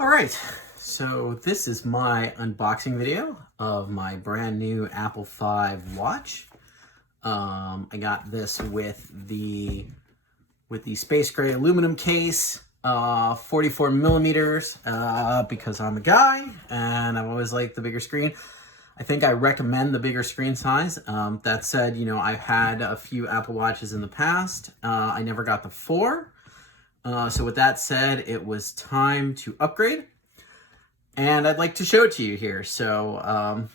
All right, so this is my unboxing video of my brand new Apple 5 watch. I got this with the space gray aluminum case, 44 millimeters, because I'm a guy and I've always liked the bigger screen. I think I recommend the bigger screen size. That said, I've had a few Apple Watches in the past. I never got the 4. So with that said, it was time to upgrade. And I'd like to show it to you here. So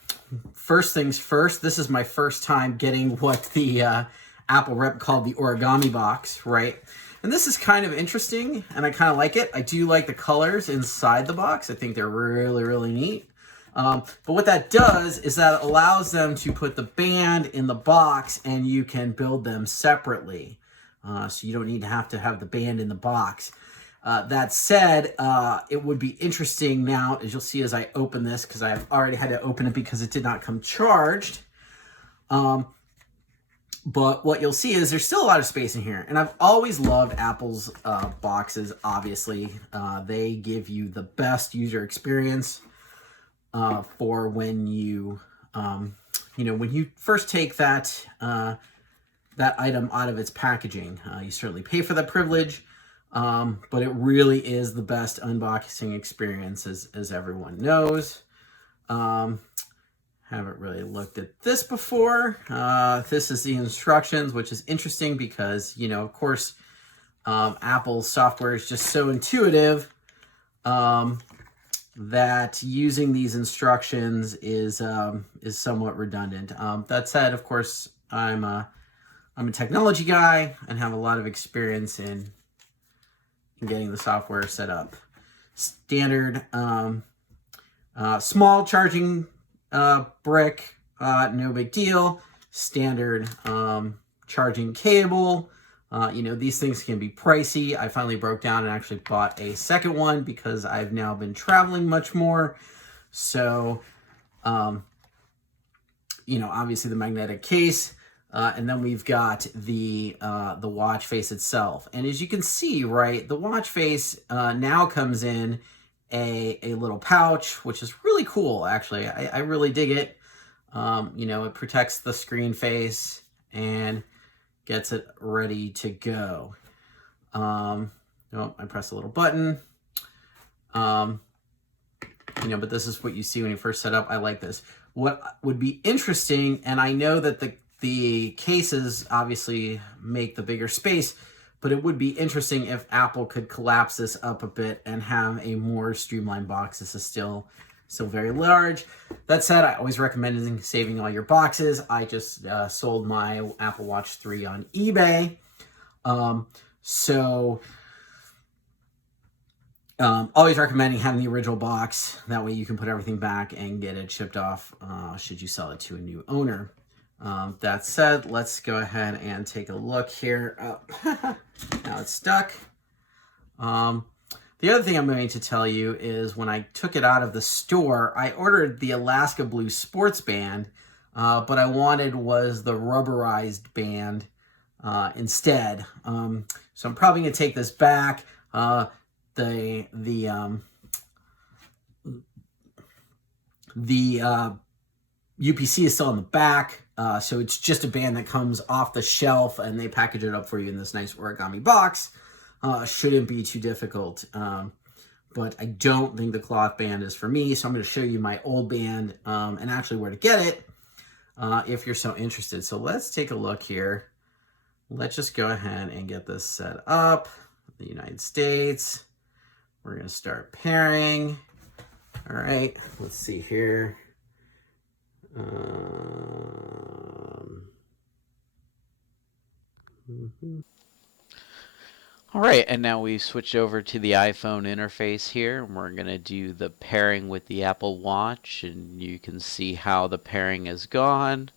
first things first, this is my first time getting what the Apple rep called the origami box, right? And this is kind of interesting, and I kind of like it. I do like the colors inside the box. I think they're really, really neat. But what that does is that it allows them to put the band in the box, and you can build them separately. So you don't need to have the band in the box. That said, it would be interesting now, as you'll see as I open this, because I've already had to open it because it did not come charged. But what you'll see is there's still a lot of space in here. And I've always loved Apple's boxes, obviously. They give you the best user experience for when you, when you first take that item out of its packaging. You certainly pay for that privilege, but it really is the best unboxing experience, as everyone knows. Haven't really looked at this before. This is the instructions, which is interesting because, of course, Apple's software is just so intuitive that using these instructions is somewhat redundant. That said, of course, I'm a technology guy and have a lot of experience in getting the software set up. Standard small charging brick, no big deal. Standard charging cable. These things can be pricey. I finally broke down and actually bought a second one because I've now been traveling much more. So, obviously the magnetic case. And then we've got the watch face itself. And as you can see, right, the watch face now comes in a little pouch, which is really cool, actually. I really dig it. It protects the screen face and gets it ready to go. I press a little button. But this is what you see when you first set up. I like this. What would be interesting, and I know that the cases obviously make the bigger space, but it would be interesting if Apple could collapse this up a bit and have a more streamlined box. This is still very large. That said, I always recommend saving all your boxes. I just sold my Apple Watch 3 on eBay. Always recommending having the original box. That way you can put everything back and get it shipped off should you sell it to a new owner. That said, let's go ahead and take a look here. Now it's stuck. The other thing I'm going to tell you is when I took it out of the store, I ordered the Alaska Blue sports band, but I wanted was the rubberized band instead. So I'm probably going to take this back. The UPC is still on the back. So it's just a band that comes off the shelf and they package it up for you in this nice origami box. Shouldn't be too difficult. But I don't think the cloth band is for me. So I'm going to show you my old band and actually where to get it if you're so interested. So let's take a look here. Let's just go ahead and get this set up. The United States. We're going to start pairing. All right, let's see here. All right, and now we switch over to the iPhone interface here, and we're going to do the pairing with the Apple Watch, and you can see how the pairing has gone.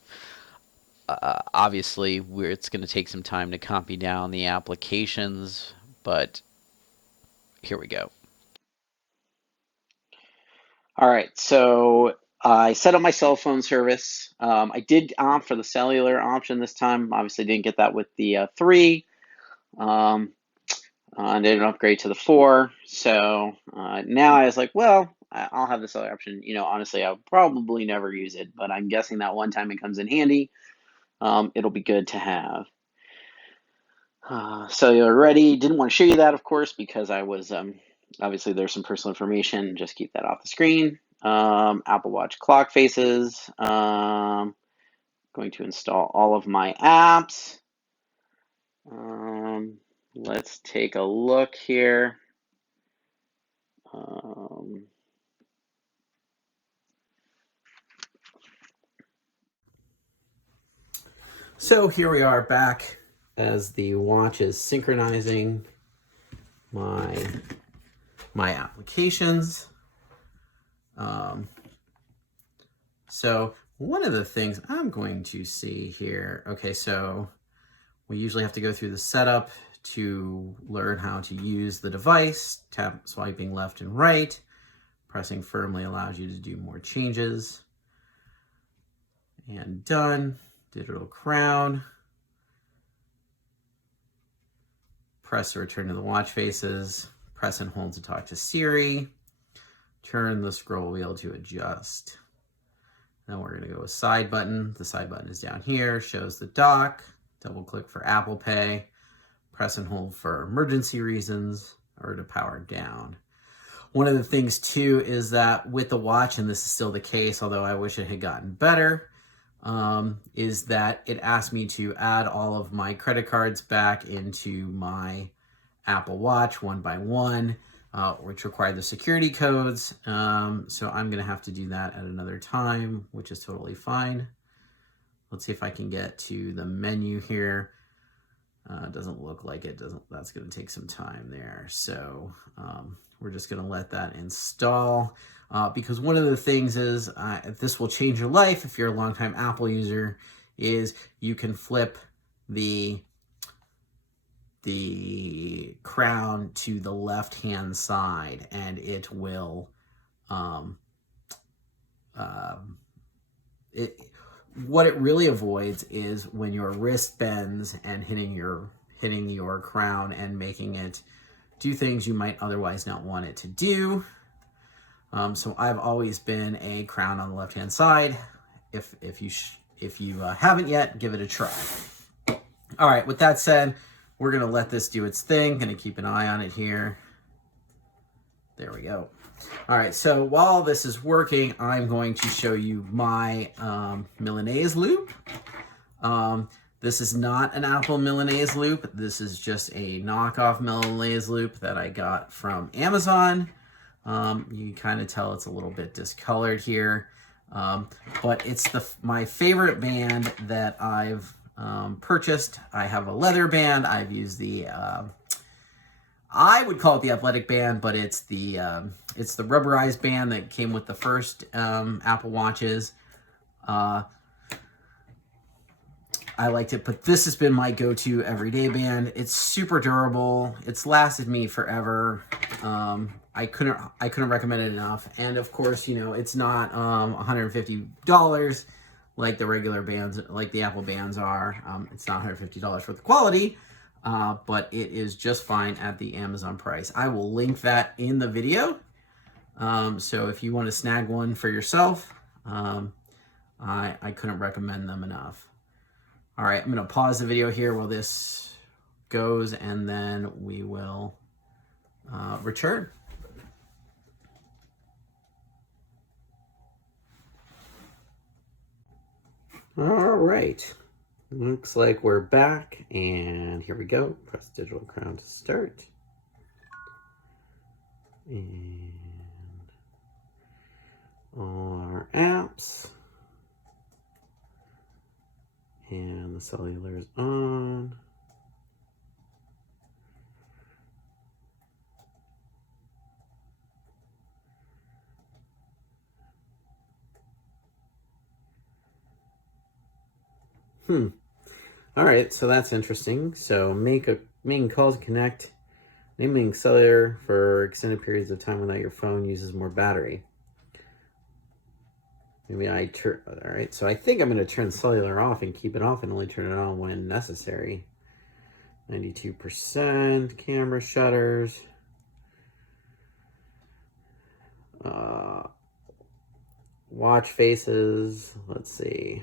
Obviously, it's going to take some time to copy down the applications, but here we go. All right, so I set up my cell phone service. I did opt for the cellular option this time. Obviously didn't get that with the 3. and did an upgrade to the 4. So now I was like, well, I'll have this other option. You know, honestly, I'll probably never use it, but I'm guessing that one time it comes in handy, it'll be good to have. Cellular ready. Didn't want to show you that, of course, because I was obviously there's some personal information. Just keep that off the screen. Apple Watch clock faces. Going to install all of my apps. Let's take a look here. So here we are back as the watch is synchronizing my applications. So one of the things I'm going to see here, okay, so we usually have to go through the setup to learn how to use the device. Tap swiping left and right. Pressing firmly allows you to do more changes. And done. Digital crown. Press to return to the watch faces. Press and hold to talk to Siri. Turn the scroll wheel to adjust. Then we're going to go with side button. The side button is down here, shows the dock. Double click for Apple Pay. Press and hold for emergency reasons or to power down. One of the things too is that with the watch, and this is still the case, although I wish it had gotten better, is that it asked me to add all of my credit cards back into my Apple Watch one by one, which required the security codes. So I'm going to have to do that at another time, which is totally fine. Let's see if I can get to the menu here. Doesn't look like it. That's going to take some time there. So we're just going to let that install because one of the things is this will change your life if you're a longtime Apple user. Is you can flip the crown to the left hand side, and it will what it really avoids is when your wrist bends and hitting your crown and making it do things you might otherwise not want it to do. So I've always been a crown on the left hand side. If you haven't yet, give it a try. All right, with that said, we're gonna let this do its thing. Gonna keep an eye on it here. There we go. All right, so while this is working, I'm going to show you my Milanese loop. This is not an Apple Milanese loop. This is just a knockoff Milanese loop that I got from Amazon. You can kind of tell it's a little bit discolored here, but it's my favorite band that I've purchased. I have a leather band. I've used the I would call it the athletic band, but it's the rubberized band that came with the first Apple Watches. I liked it, but this has been my go-to everyday band. It's super durable. It's lasted me forever. I couldn't recommend it enough. And of course, you know, it's not $150 like the regular bands, like the Apple bands are. It's not $150 for the quality. But it is just fine at the Amazon price. I will link that in the video. So if you want to snag one for yourself, I couldn't recommend them enough. All right, I'm going to pause the video here while this goes, and then we will return. All right. Looks like we're back, and here we go. Press digital crown to start. And all our apps. And the cellular is on. All right, so that's interesting. So making calls, connect, naming cellular for extended periods of time without your phone uses more battery. Maybe all right, so I think I'm going to turn cellular off and keep it off and only turn it on when necessary. 92% camera shutters. Watch faces, let's see.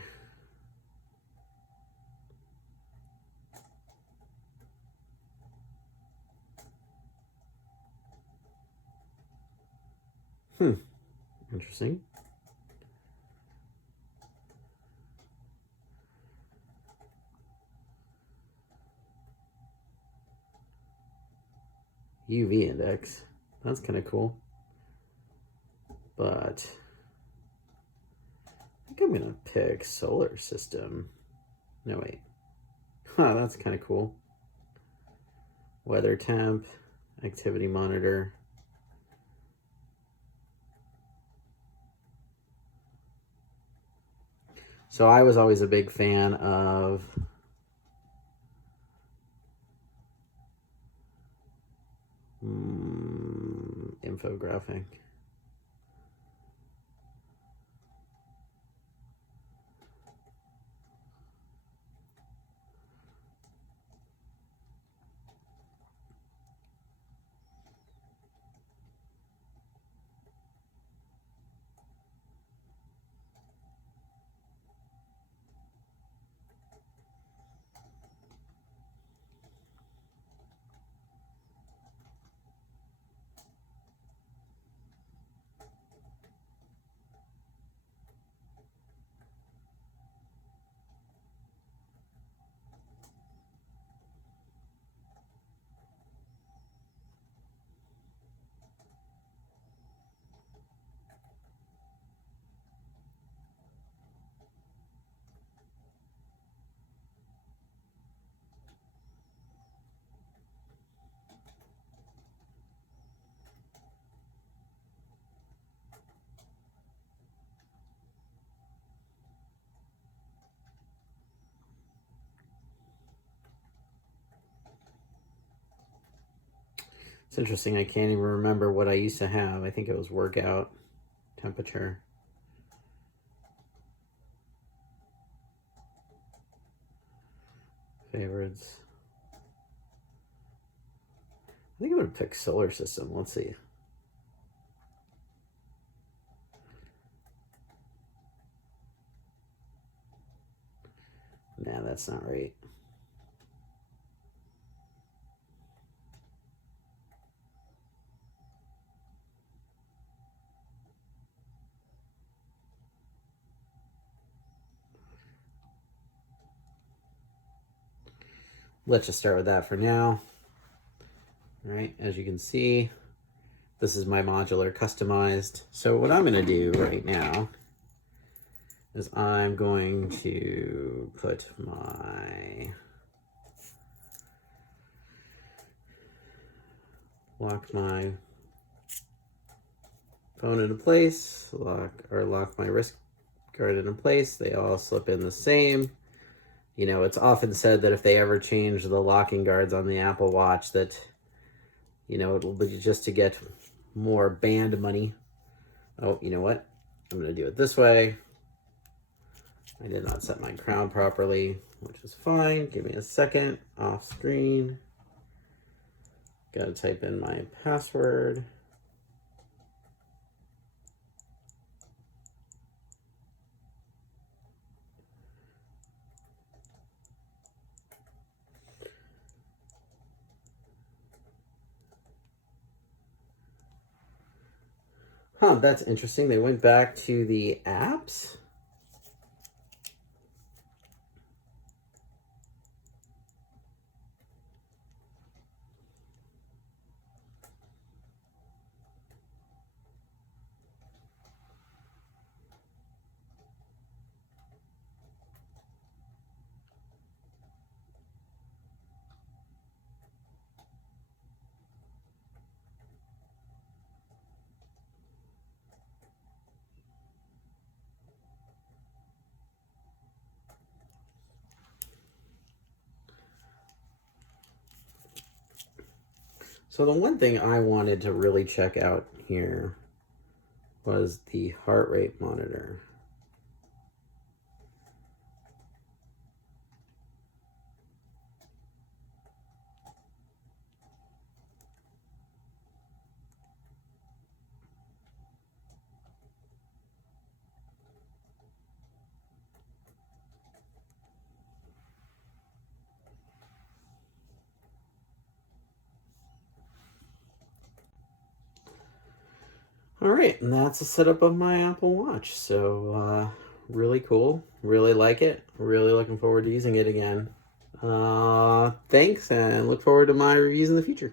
Interesting. UV index, that's kind of cool. But I think I'm gonna pick solar system. No, wait. That's kind of cool. Weather temp, activity monitor. So I was always a big fan of infographic. It's interesting, I can't even remember what I used to have. I think it was workout, temperature. Favorites. I think I'm gonna pick solar system. Let's see. Nah, that's not right. Let's just start with that for now. All right, as you can see, this is my modular customized. So what I'm gonna do right now is I'm going to put lock my phone into place, lock my wrist guard into place. They all slip in the same. You know, it's often said that if they ever change the locking guards on the Apple Watch that, you know, it'll be just to get more band money. Oh, you know what? I'm going to do it this way. I did not set my crown properly, which is fine. Give me a second. Off screen. Got to type in my password. Huh, that's interesting. They went back to the apps. So the one thing I wanted to really check out here was the heart rate monitor. All right, and that's a setup of my Apple Watch. So really cool, really like it, really looking forward to using it again. Thanks, and look forward to my reviews in the future.